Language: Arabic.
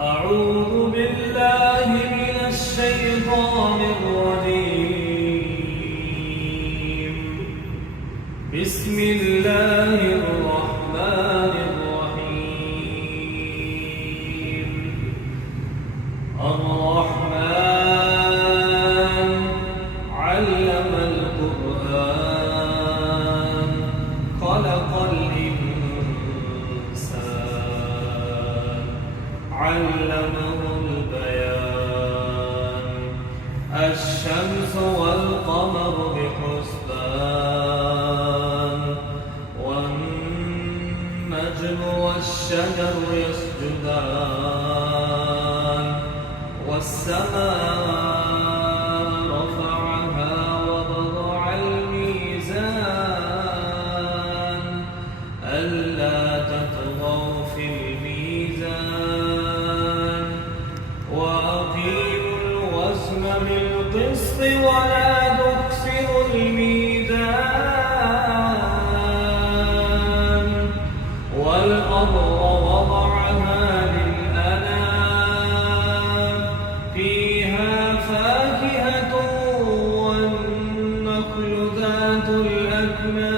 أعوذ بالله من الشيطان الرجيم. بسم الله الرحمن الرحيم. الرحمن علم القرآن خلق الإنسان علمه البيان. الشمس والقمر بحسبان والنجم والشجر يسجدان والسماء رفعها ووضع الميزان ألا تطغوا في الميزان وأقيموا الوزن بالقسط ولا تخسروا الميزان والأرض وضعها للأنام فيها فاكهة والنخل ذات الأكمام